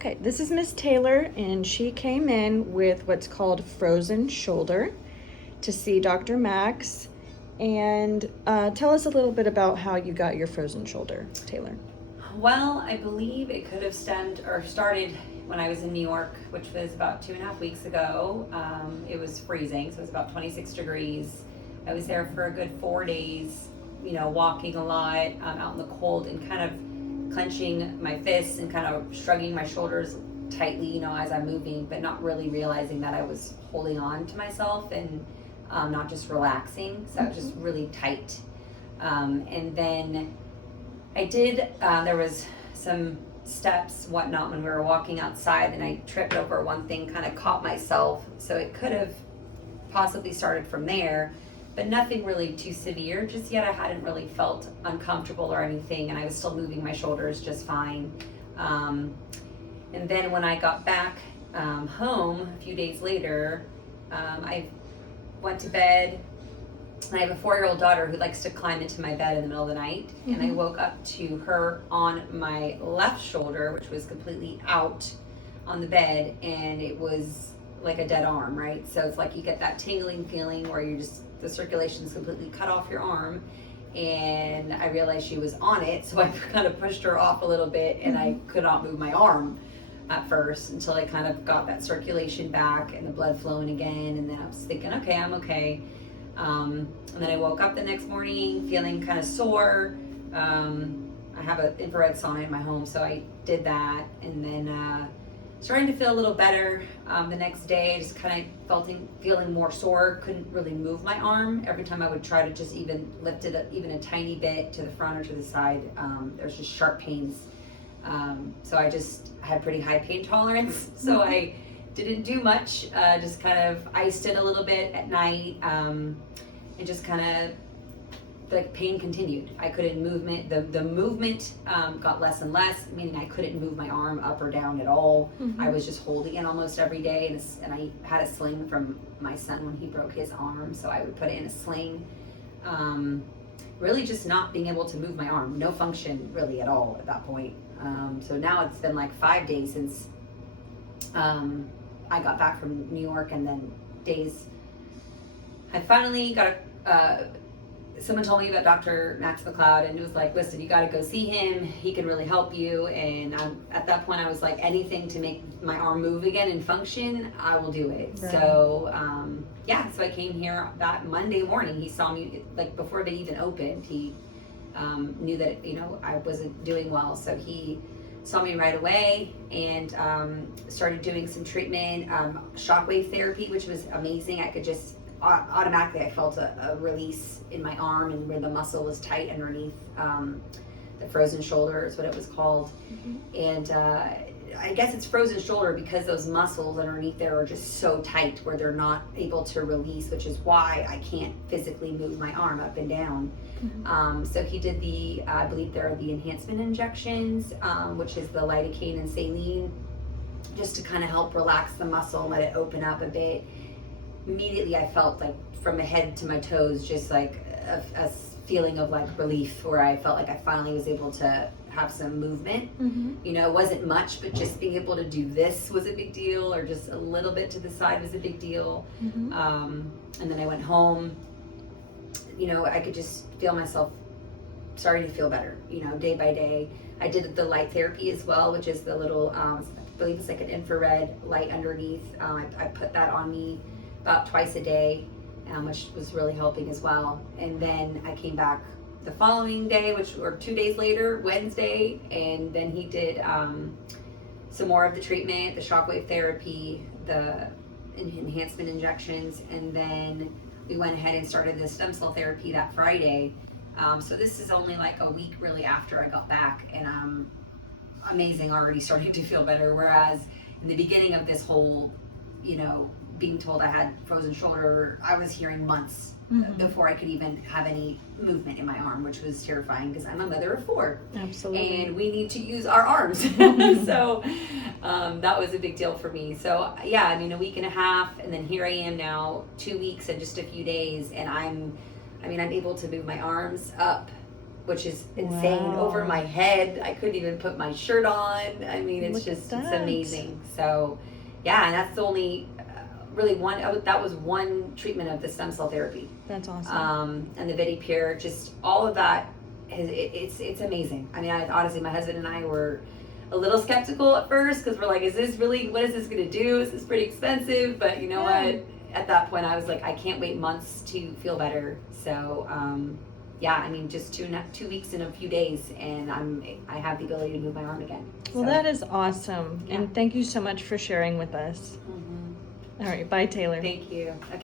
Okay, this is Miss Taylor, and she came in with what's called frozen shoulder to see Dr. Max. And tell us a little bit about how you got your frozen shoulder, Taylor. Well, I believe it could have started when I was in New York, which was about 2.5 weeks ago. It was freezing, so it was about 26 degrees. I was there for a good 4 days, walking a lot, out in the cold, and kind of clenching my fists and kind of shrugging my shoulders tightly, as I'm moving, but not really realizing that I was holding on to myself and not just relaxing. So I was just really tight. And then I did, there was some steps, whatnot, when we were walking outside, and I tripped over one thing, kind of caught myself. So it could have possibly started from there, but nothing really too severe just yet. I hadn't really felt uncomfortable or anything, and I was still moving my shoulders just fine. And then when I got back home a few days later, I went to bed. I have a 4-year-old daughter who likes to climb into my bed in the middle of the night. And I woke up to her on my left shoulder, which was completely out on the bed, and it was like a dead arm, right? So it's like you get that tingling feeling where the circulation's completely cut off your arm. And I realized she was on it, so I kind of pushed her off a little bit, and I could not move my arm at first until I kind of got that circulation back and the blood flowing again. And then I was thinking, okay, I'm okay. And then I woke up the next morning feeling kind of sore. I have an infrared sauna in my home, so I did that, and then starting to feel a little better. The next day, I just kind of feeling more sore. Couldn't really move my arm. Every time I would try to just even lift it up, even a tiny bit to the front or to the side, there's just sharp pains. So I just had pretty high pain tolerance. So I didn't do much. Just kind of iced it a little bit at night. And just kind of, the pain continued. I couldn't the movement got less and less, meaning I couldn't move my arm up or down at all. I was just holding it almost every day, and I had a sling from my son when he broke his arm, so I would put it in a sling. Really just not being able to move my arm, no function really at all at that point. So now it's been like 5 days since I got back from New York, and then days. I finally got someone told me about Dr. Max McLeod, and it was like, listen, you got to go see him. He can really help you. And at that point, I was like, anything to make my arm move again and function, I will do it. Right. So, so I came here that Monday morning. He saw me, like, before they even opened. He knew that, I wasn't doing well. So he saw me right away and started doing some treatment, shockwave therapy, which was amazing. I could just automatically, I felt a release in my arm, and where the muscle was tight underneath the frozen shoulder is what it was called. And I guess it's frozen shoulder because those muscles underneath there are just so tight where they're not able to release, which is why I can't physically move my arm up and down. So he did I believe there are the enhancement injections, which is the lidocaine and saline, just to kind of help relax the muscle and let it open up a bit. Immediately I felt like from my head to my toes, just like a feeling of like relief, where I felt like I finally was able to have some movement. It wasn't much, but just being able to do this was a big deal, or just a little bit to the side was a big deal. And then I went home. I could just feel myself starting to feel better, day by day. I did the light therapy as well, which is the little, I believe it's like an infrared light underneath. I put that on me about twice a day, which was really helping as well. And then I came back the following day, or 2 days later, Wednesday, and then he did some more of the treatment, the shockwave therapy, the enhancement injections, and then we went ahead and started the stem cell therapy that Friday. So this is only like a week really after I got back, and I'm amazing, already starting to feel better. Whereas in the beginning of this whole, being told I had frozen shoulder, I was hearing months before I could even have any movement in my arm, which was terrifying because I'm a mother of 4. Absolutely. And we need to use our arms. So that was a big deal for me. So yeah, a week and a half, and then here I am now, 2 weeks and just a few days, and I'm able to move my arms up which is insane. Wow. Over my head, I couldn't even put my shirt on. I mean, it's Look at just, that. it's amazing. So, yeah, and that's the only really one, that was one treatment of the stem cell therapy. That's awesome. And the VidiPure, just all of that, it's amazing. I mean, honestly, my husband and I were a little skeptical at first because we're like, is this really, what is this going to do? Is this pretty expensive? But you know what? At that point, I was like, I can't wait months to feel better. So, yeah, I mean, just 2 weeks in a few days, and I have the ability to move my arm again. Well, So, that is awesome. Yeah. And thank you so much for sharing with us. mhm. All right, bye, Taylor. Thank you. Okay.